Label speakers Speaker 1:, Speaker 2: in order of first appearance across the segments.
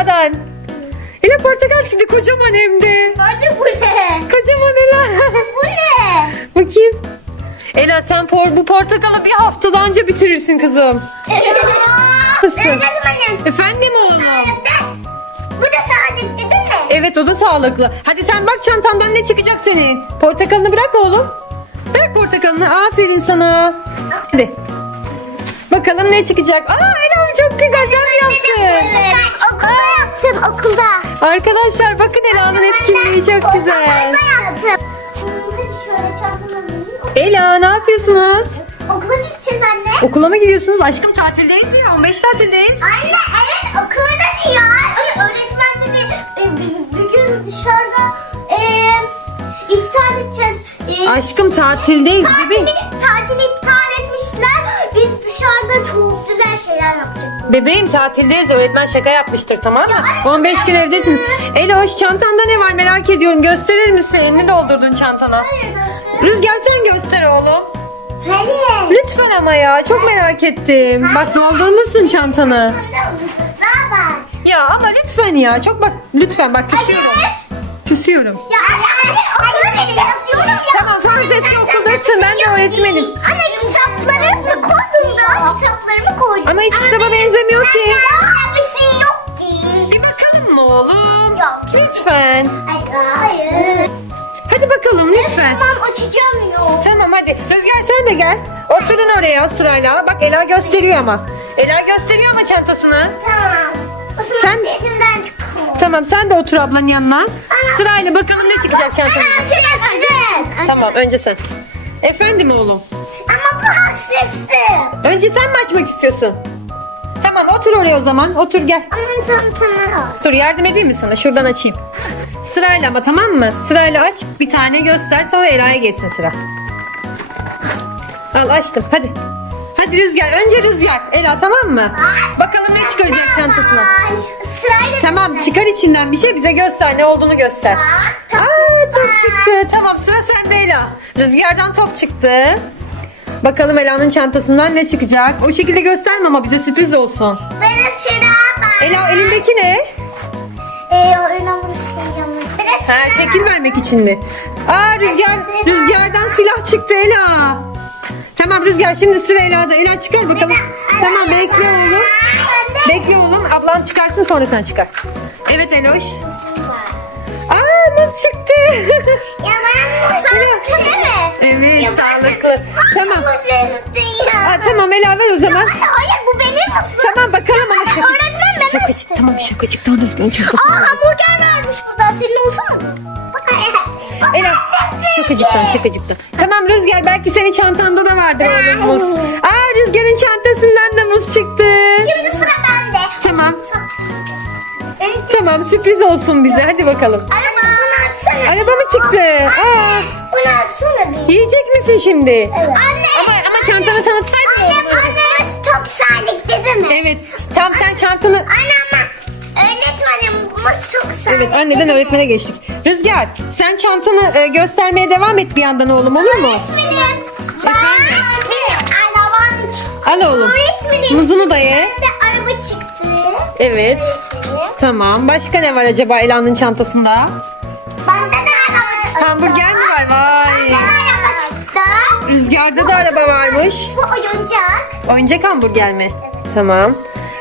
Speaker 1: Ela'dan. Ela portakal çıktı kocaman hem de.
Speaker 2: Anne bu ne?
Speaker 1: Kocaman Ela.
Speaker 2: Bu ne?
Speaker 1: Bakayım. Ela sen por bu portakalı bir haftada önce bitirirsin kızım.
Speaker 2: Annem.
Speaker 1: Efendim oğlum.
Speaker 2: Bu da sağlıklı değil mi?
Speaker 1: Evet o da sağlıklı. Hadi sen bak çantandan ne çıkacak senin. Portakalını bırak oğlum. Bırak portakalını. Aferin sana. Hadi. Bakalım ne çıkacak. Aa Ela çok güzel sen mi yaptın?
Speaker 2: Okulda yaptım okulda.
Speaker 1: Arkadaşlar bakın Ela'nın etkinliği çok güzel.
Speaker 2: Okulda yaptım. Şöyle çantamı.
Speaker 1: Ela ne yapıyorsunuz?
Speaker 2: Okula gideceğiz anne.
Speaker 1: Okula mı gidiyorsunuz? Aşkım tatildeyiz ya 15 tatildeyiz.
Speaker 2: Anne evet okula gidiyor. Ay, öğretmen dedi e, bir, bir gün dışarıda e, iptal edeceğiz. E,
Speaker 1: Aşkım tatildeyiz bebeğim.
Speaker 2: tatili şeyler yapacaktık.
Speaker 1: Bebeğim tatildeyiz öğretmen şaka yapmıştır tamam mı?
Speaker 2: Ya aşkım,
Speaker 1: 15 gün evdesiniz. Eloş çantanda ne var merak ediyorum gösterir misin? Ne doldurdun çantana?
Speaker 2: Hayır dostum.
Speaker 1: Rüzgar sen göster oğlum.
Speaker 2: Hayır.
Speaker 1: Lütfen ama ya çok merak ettim. Bak doldurmuşsun çantanı. Ya ama lütfen ya çok bak lütfen bak küsüyorum.
Speaker 2: Hayır.
Speaker 1: Küsüyorum.
Speaker 2: Ya anne okula gideceğiz diyorum ya.
Speaker 1: Tamam farz et ki okuldasın ben de öğretmenim.
Speaker 2: Anne kitaplarımı da. Kitaplarımı koydum.
Speaker 1: Ama hiç kitaba benzemiyor ki.
Speaker 2: Bir şey yok ki.
Speaker 1: Bir bakalım mı oğlum?
Speaker 2: Yok.
Speaker 1: Lütfen.
Speaker 2: Hayır.
Speaker 1: Hadi bakalım lütfen.
Speaker 2: Tamam açacağım yok.
Speaker 1: Tamam hadi. Rüzgar sen de gel. Oturun oraya sırayla. Bak Ela gösteriyor ama. Ela gösteriyor ama çantasını.
Speaker 2: Tamam.
Speaker 1: Sen-
Speaker 2: Elimden çıkıyor.
Speaker 1: Tamam sen de otur ablanın yanına. Sırayla bakalım ne çıkacak çantanın. Tamam önce sen. Efendim oğlum. Önce sen mi açmak istiyorsun? Tamam otur oraya o zaman. Otur gel.
Speaker 2: Ama tamam tamam.
Speaker 1: Dur yardım edeyim mi sana? Şuradan açayım. Sırayla ama tamam mı? Sırayla aç. Bir tane göster sonra Ela'ya geçsin sıra. Al açtım hadi. Hadi Rüzgar. Önce Rüzgar. Ela tamam mı? Bakalım ne çıkaracak çantasına.
Speaker 2: Ay, Sırayla.
Speaker 1: Tamam çıkar içinden bir şey bize göster. Ne olduğunu göster. Aa top çıktı. Tamam sıra sende Ela. Rüzgardan top çıktı. Bakalım Ela'nın çantasından ne çıkacak? O şekilde gösterme ama bize sürpriz olsun.
Speaker 2: Bana sıra bak.
Speaker 1: Ela elindeki ne?
Speaker 2: Ee, o önemli şey
Speaker 1: Ha, şekil vermek için mi? Aa Rüzgar, Rüzgardan silah çıktı Ela. Tamam Rüzgar şimdi sıra Ela'da. Ela çıkar bakalım. Tamam bekle oğlum. Bekle oğlum. Ablan çıkarsın sonra sen çıkar. Evet Eloş. Aa çıktı.
Speaker 2: Yalan sağlıklı değil mi?
Speaker 1: evet
Speaker 2: Yalan.
Speaker 1: sağlıklı. Tamam. Aa, tamam Ela ver o zaman.
Speaker 2: Hayır, bu benim musun?
Speaker 1: Tamam bakalım ama şaka.
Speaker 2: Öğretmen ben
Speaker 1: Şakacık
Speaker 2: istedim.
Speaker 1: tamam şakacıktan Rüzgar'ın
Speaker 2: Aa
Speaker 1: çantasını aldım.
Speaker 2: hamburger vermiş burada. Senin olsun mu? Bak
Speaker 1: Ela şakacıktan şakacıktan. Tamam Rüzgar belki senin çantanda da vardır öyle muz. Aa Rüzgar'ın çantasından da muz çıktı.
Speaker 2: Şimdi sıra bende.
Speaker 1: Tamam. Tamam sürpriz olsun bize hadi bakalım.
Speaker 2: Araba.
Speaker 1: Araba mı çıktı? Aa,
Speaker 2: Anne bunu açsana bir.
Speaker 1: yiyecek misin şimdi?
Speaker 2: Evet. Anne.
Speaker 1: Ama ama çantanı tanıtsaydın.
Speaker 2: Anne çok sağlıklı değil mi?
Speaker 1: Evet tam sen çantanı...
Speaker 2: Anne ama öğretmenim bu çok sağlıklı.
Speaker 1: Evet anneden öğretmene geçtik. Rüzgar sen çantanı e, göstermeye devam et bir yandan oğlum olur mu?
Speaker 2: Öğretmenim. Ben bir arabam çıktı.
Speaker 1: Al oğlum.
Speaker 2: Öğretmenim.
Speaker 1: Muzunu da ye.
Speaker 2: Ben de araba çıktı.
Speaker 1: Evet.
Speaker 2: Öğretmenim.
Speaker 1: Tamam. Başka ne var acaba Ela'nın çantasında?
Speaker 2: Bende de araba çıktı.
Speaker 1: Hamburger mi var? Vay.
Speaker 2: Bende de araba çıktı.
Speaker 1: Rüzgarda da araba varmış.
Speaker 2: Bu oyuncak.
Speaker 1: Oyuncak hamburger mi? Tamam.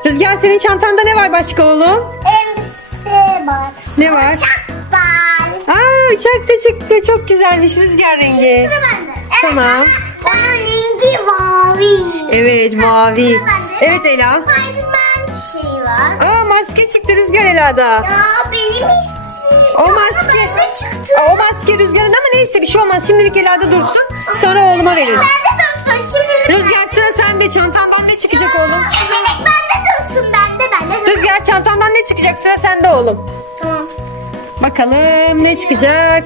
Speaker 1: Rüzgar senin çantanda ne var başka oğlum?
Speaker 2: Elbise var.
Speaker 1: Ne var?
Speaker 2: Uçak var.
Speaker 1: Aa uçak da çıktı. Çok güzelmiş rüzgar rengi.
Speaker 2: Sıra bende. Evet,
Speaker 1: Tamam.
Speaker 2: ama Onun rengi mavi.
Speaker 1: Evet mavi.
Speaker 2: Sıra bende.
Speaker 1: Evet Ela.
Speaker 2: Spiderman şey var.
Speaker 1: Aa maske çıktı Rüzgar Ela'da.
Speaker 2: Ya benim hiç
Speaker 1: O
Speaker 2: Ama
Speaker 1: maske.
Speaker 2: çıktı.
Speaker 1: O maske Rüzgar'ın ama neyse bir şey olmaz. Şimdilik Ela'da dursun. Sonra oğluma verelim.
Speaker 2: Bende dursun şimdi.
Speaker 1: Rüzgar sıra sende. Çantandan ne çıkacak oğlum?
Speaker 2: Evet bende dursun bende bende dursun.
Speaker 1: Rüzgar çantandan ne çıkacak? Sıra sende oğlum.
Speaker 2: Tamam.
Speaker 1: Bakalım ne çıkacak?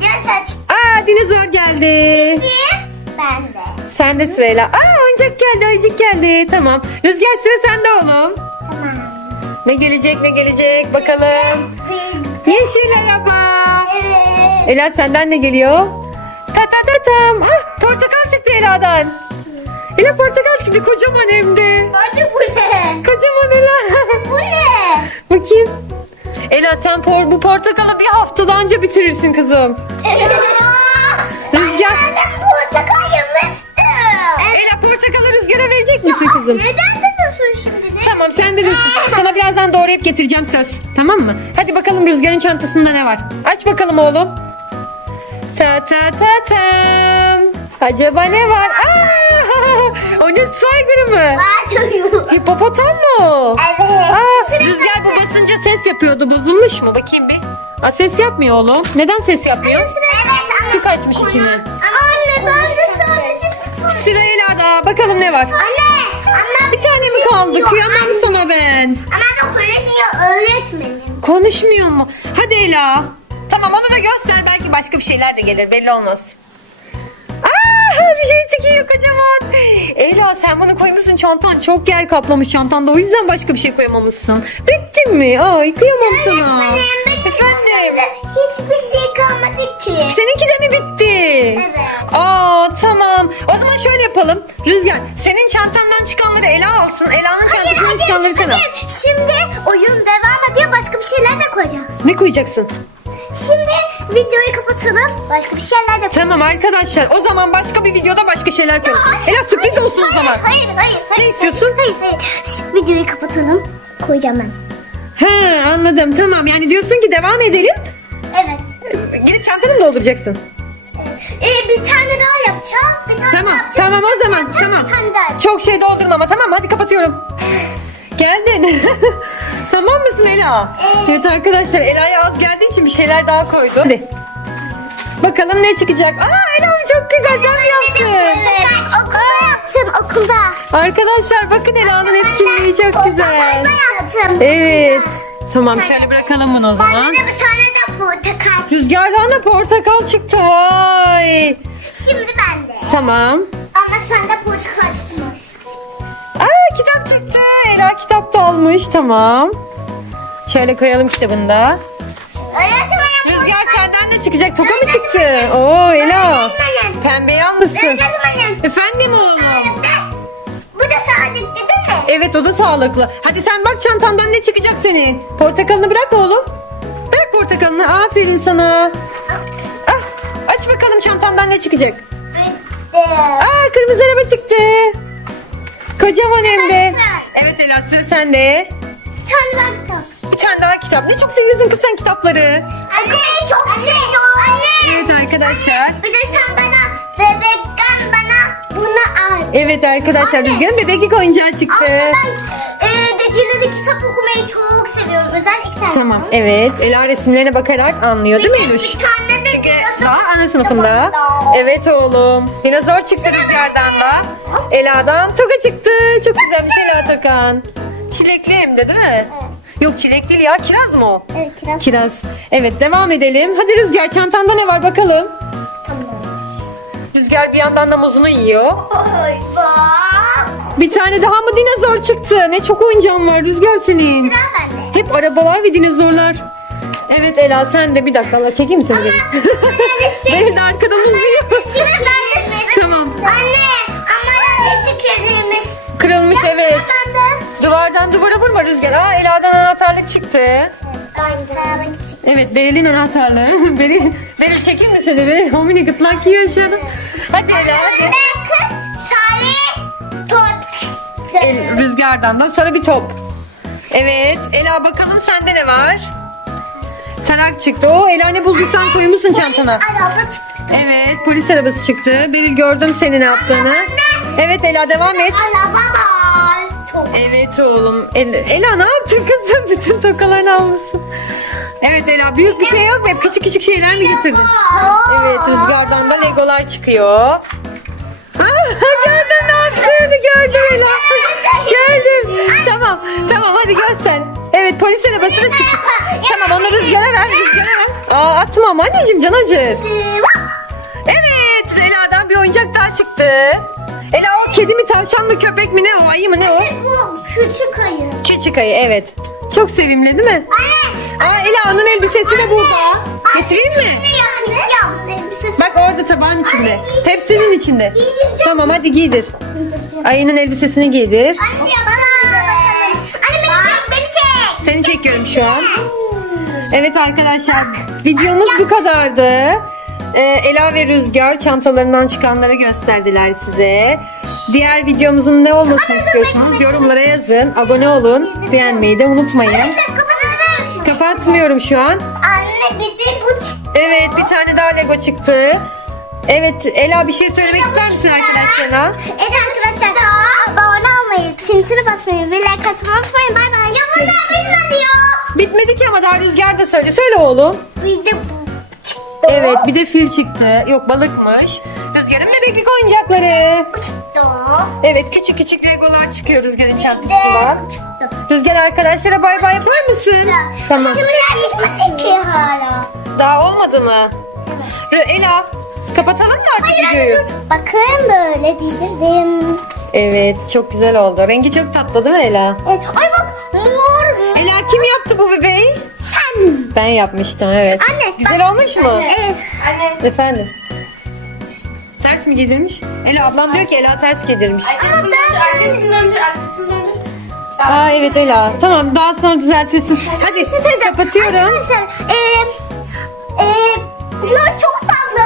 Speaker 2: Gel saç.
Speaker 1: Aa dinozor geldi.
Speaker 2: Bir. Bende.
Speaker 1: Sen de sırayla. Aa oyuncak geldi, oyuncak geldi. Tamam. Rüzgar sıra sende oğlum.
Speaker 2: Tamam.
Speaker 1: Ne gelecek, ne gelecek bakalım. Yeşil araba.
Speaker 2: Evet.
Speaker 1: Ela senden ne geliyor? Ta ta ta tam. Ah portakal çıktı Ela'dan. Ela portakal çıktı kocaman hem de.
Speaker 2: Anne bu ne?
Speaker 1: Kocaman Ela.
Speaker 2: Bu ne?
Speaker 1: Bakayım. Ela sen por bu portakalı bir haftada anca bitirirsin kızım. Misin kızım?
Speaker 2: Neden diyorsun şimdi?
Speaker 1: Tamam sen de Rüzgar. Sana birazdan doğrayıp getireceğim söz. Tamam mı? Hadi bakalım Rüzgar'ın çantasında ne var? Aç bakalım oğlum. Ta ta ta tam. Acaba ne var? Aa, o ne su aygırı mı? Hipopotam mı o?
Speaker 2: Evet.
Speaker 1: Aa, Rüzgar bu basınca ses yapıyordu. Bozulmuş mu? Bakayım bir. Aa, ses yapmıyor oğlum. Neden ses yapmıyor?
Speaker 2: Evet ama.
Speaker 1: Su kaçmış içine.
Speaker 2: Ama anne ben de sadece...
Speaker 1: Sıra Ela'da. Bakalım ne var?
Speaker 2: Anne. Anne.
Speaker 1: Bir tane mi kaldı? Kıyamam sana ben.
Speaker 2: Ama bu ya öğretmenim.
Speaker 1: Konuşmuyor mu? Hadi Ela. Tamam onu da göster. Belki başka bir şeyler de gelir. Belli olmaz. Aa, bir şey çıkıyor kocaman. Ela sen bunu koymuşsun çantan. Çok yer kaplamış çantanda. O yüzden başka bir şey koyamamışsın. Bitti mi? Ay kıyamam sana. Efendim.
Speaker 2: Hiçbir şey kalmadı ki.
Speaker 1: Seninki de mi bitti? Şöyle yapalım. Rüzgar senin çantandan çıkanları Ela alsın. Ela'nın çantasından çıkanları sen al.
Speaker 2: Şimdi oyun devam ediyor. Başka bir şeyler de koyacağız.
Speaker 1: Ne koyacaksın?
Speaker 2: Şimdi videoyu kapatalım. Başka bir şeyler de
Speaker 1: Tamam arkadaşlar o zaman başka bir videoda başka şeyler koyalım. Ela sürpriz olsun o zaman.
Speaker 2: Hayır, hayır, hayır.
Speaker 1: Ne istiyorsun?
Speaker 2: Hayır, hayır. Şimdi videoyu kapatalım. Koyacağım ben.
Speaker 1: He anladım tamam yani diyorsun ki devam edelim.
Speaker 2: Evet.
Speaker 1: Gidip çantanı mı dolduracaksın?
Speaker 2: Ee, bir tane daha yapacağız. Bir tane daha
Speaker 1: Tamam
Speaker 2: yapacağız.
Speaker 1: tamam o zaman
Speaker 2: Yapacağız,
Speaker 1: tamam.
Speaker 2: Bir tane daha yapacağız.
Speaker 1: Çok şey doldurma ama tamam hadi kapatıyorum. Geldin. tamam mısın Ela? Evet arkadaşlar Ela'ya az geldiği için bir şeyler daha koydu. Hadi. Bakalım ne çıkacak. Aa Ela çok güzel mi yaptın?
Speaker 2: Evet. Okulda yaptım okulda.
Speaker 1: Arkadaşlar bakın Ela'nın etkinliği çok güzel.
Speaker 2: Okulda yaptım.
Speaker 1: Evet. Tamam şöyle bırakalım bunu o zaman.
Speaker 2: De bir tane de portakal.
Speaker 1: Rüzgardan da portakal çıktı vay.
Speaker 2: Şimdi bende.
Speaker 1: Tamam.
Speaker 2: Ama sende portakal çıkmış.
Speaker 1: Aa kitap çıktı. Ela kitap da almış tamam. Şöyle koyalım kitabını da.
Speaker 2: Öğretmenim
Speaker 1: Rüzgar senden de çıkacak. Toka mı çıktı? Oo Ela.
Speaker 2: Öğretmenim.
Speaker 1: Pembeyi almışsın.
Speaker 2: Öğretmenim.
Speaker 1: Efendim oğlum.
Speaker 2: Bu da sağlıklı değil mi?
Speaker 1: Evet o da sağlıklı. Hadi sen bak çantandan ne çıkacak senin. Portakalını bırak oğlum. Bırak portakalını. Aferin sana. Ah, aç bakalım çantandan ne çıkacak.
Speaker 2: Bitti.
Speaker 1: Aa kırmızı araba çıktı. Kocaman hem de. Evet Ela sıra sende.
Speaker 2: Bir tane daha kitap.
Speaker 1: Bir tane daha kitap. Ne çok seviyorsun kız sen kitapları.
Speaker 2: Anne çok seviyorum. Anne.
Speaker 1: Evet arkadaşlar.
Speaker 2: Bir de sen bana bebekten bana bunu al.
Speaker 1: Evet arkadaşlar
Speaker 2: Anne.
Speaker 1: Rüzgar'ın bebeklik oyuncağı çıktı.
Speaker 2: Ama ben e, geceleri kitap okumayı çok seviyorum. Özellikle.
Speaker 1: Tamam evet Ela resimlerine bakarak anlıyor değil mi Eluş?
Speaker 2: Bir tane de
Speaker 1: Çünkü
Speaker 2: dinozor
Speaker 1: daha ana sınıfında. Evet oğlum. Dinozor çıktı Rüzgar'dan da. Ela'dan toka çıktı. Çok güzelmiş Ela Tokan. Çilekli hem de değil mi? Yok çilek değil ya kiraz mı o?
Speaker 2: Evet kiraz.
Speaker 1: Kiraz. Evet devam edelim. Hadi Rüzgar çantanda ne var bakalım. Rüzgar bir yandan da muzunu yiyor.
Speaker 2: Ay bak.
Speaker 1: Bir tane daha mı dinozor çıktı? Ne çok oyuncağın var Rüzgar senin.
Speaker 2: Sıra bende.
Speaker 1: Hep arabalar ve dinozorlar. Evet Ela sen de bir dakika çekeyim mi seni benim? De arkada muz yiyor.
Speaker 2: Sıra bende.
Speaker 1: Tamam.
Speaker 2: Anne ama yanlış kırılmış.
Speaker 1: Kırılmış evet.
Speaker 2: Bende.
Speaker 1: Duvardan duvara vurma Rüzgar. Aa Ela'dan anahtarlık çıktı.
Speaker 2: Aynı sıra küçük.
Speaker 1: Evet Beril'in anahtarlığı. Beril, Beril çekeyim mi seni Beril? Homini gıtlak yiyor aşağıda. Hadi Ela hadi.
Speaker 2: Sarı top.
Speaker 1: El, rüzgardan da sarı bir top. Evet Ela bakalım sende ne var? Tarak çıktı. O Ela ne bulduysan koymuşsun çantana.
Speaker 2: Araba çıktı.
Speaker 1: Evet polis arabası çıktı. Beril gördüm senin ne yaptığını. Evet Ela devam et.
Speaker 2: Araba var. Çok.
Speaker 1: Evet oğlum. El- Ela ne yaptın kızım? Bütün tokalarını almışsın. Evet Ela büyük bir şey yok mu? Hep küçük küçük şeyler mi getirdin? Evet rüzgardan da legolar çıkıyor. Gördüm ne yaptığını gördüm Ela. gördüm. Tamam tamam hadi göster. Evet polis arabasına çıktı. Tamam onu rüzgara ver rüzgara ver. Aa atma ama anneciğim can acır. Evet Ela'dan bir oyuncak daha çıktı. Ela o kedi mi tavşan mı köpek mi ne o ayı mı ne o?
Speaker 2: Bu küçük ayı.
Speaker 1: Küçük ayı evet. Çok sevimli değil mi?
Speaker 2: Anne.
Speaker 1: Aa Ela'nın elbisesi de burada. Getireyim mi? Bak orada tabağın içinde. Tepsinin içinde. Tamam hadi giydir. Ayının elbisesini giydir.
Speaker 2: Anne bana bakalım. Anne beni çek beni çek.
Speaker 1: Seni çekiyorum şu an. Evet arkadaşlar videomuz bu kadardı. Ee, Ela ve Rüzgar çantalarından çıkanları gösterdiler size. Diğer videomuzun ne olmasını istiyorsanız yorumlara yazın. Abone olun. Beğenmeyi de unutmayın. Kapatmıyorum şu an.
Speaker 2: Anne bir de bu çıktı.
Speaker 1: Evet bir tane daha Lego çıktı. Evet Ela bir şey söylemek ister misin arkadaşlarına?
Speaker 2: Evet arkadaşlar abone olmayı, çintini basmayı ve like atmayı unutmayın. Bay bay. Ya bu da bitmedi ya.
Speaker 1: Bitmedi ki ama daha Rüzgar da söyle. Söyle oğlum.
Speaker 2: Bir de bu.
Speaker 1: Evet bir de fil çıktı. Yok balıkmış. Rüzgar'ın bebeklik oyuncakları.
Speaker 2: Çıktı.
Speaker 1: Evet küçük küçük legolar çıkıyor Rüzgar'ın çantasından. Rüzgar arkadaşlara bay bay yapar mısın? Tamam.
Speaker 2: Şimdi bitmedi ki hala.
Speaker 1: Daha olmadı mı? Rü- Ela kapatalım mı artık videoyu?
Speaker 2: Bakın böyle diyeceğim.
Speaker 1: Evet çok güzel oldu. Rengi çok tatlı değil mi Ela?
Speaker 2: Ay bak mor.
Speaker 1: Ela kim yaptı bu bebeği? Ben yapmıştım evet.
Speaker 2: Anne.
Speaker 1: Güzel olmuş mu?
Speaker 2: Evet. Anne.
Speaker 1: Efendim. Ters mi giydirmiş? Ela ablan diyor ki Ela ters giydirmiş.
Speaker 2: Arkasını döndür, arkasını döndür.
Speaker 1: Aa evet Ela. Tamam daha sonra düzeltirsin. Hadi kapatıyorum.
Speaker 2: Arkadaşlar, eee, eee, bunlar çok tatlı.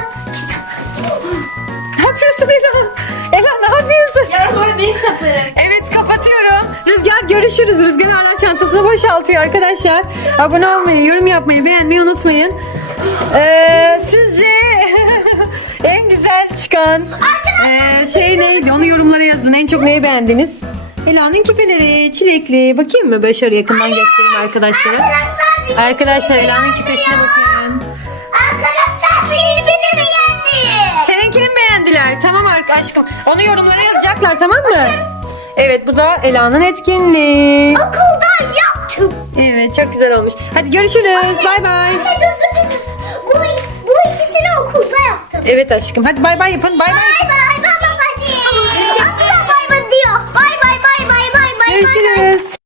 Speaker 1: Ne yapıyorsun Ela? Ela ne yapıyorsun?
Speaker 2: Ya sonra benim saplarım.
Speaker 1: Evet kapatıyorum. Rüzgar görüşürüz. Rüzgar hala çantasını boşaltıyor arkadaşlar. Abone olmayı, yorum yapmayı, beğenmeyi unutmayın. Ee, sizce en güzel çıkan ee, şey neydi? Onu yorumlara yazın. En çok neyi beğendiniz? Ela'nın küpeleri çilekli. Bakayım mı? Böyle şöyle yakından göstereyim arkadaşlara. Arkadaşlar Ela'nın küpesine bakın.
Speaker 2: Arkadaşlar şimdi beni beğendi.
Speaker 1: Seninkini mi beğendiler? Tamam aşkım. Onu yorumlara yazacaklar tamam mı? Evet bu da Ela'nın etkinliği.
Speaker 2: Okulda yaptım.
Speaker 1: Evet çok güzel olmuş. Hadi görüşürüz. Bay bay.
Speaker 2: Bu, bu ikisini okulda yaptım.
Speaker 1: Evet aşkım. Hadi bay bay yapın. Bay bay.
Speaker 2: Bay bay bay bay. Atla bay bay diyor. Bay bay bay bay bay bay. Görüşürüz.